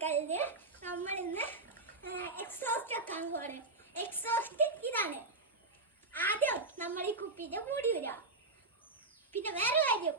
കെമിക്കലിന് നമ്മളിന്ന് എക്സോസ്റ്റ് വെക്കാൻ പോവാണ്. എക്സോസ്റ്റ് ഇതാണ്. ആദ്യം നമ്മൾ ഈ കുപ്പിന്റെ മൂടി വരിക. പിന്നെ വേറെ കാര്യം,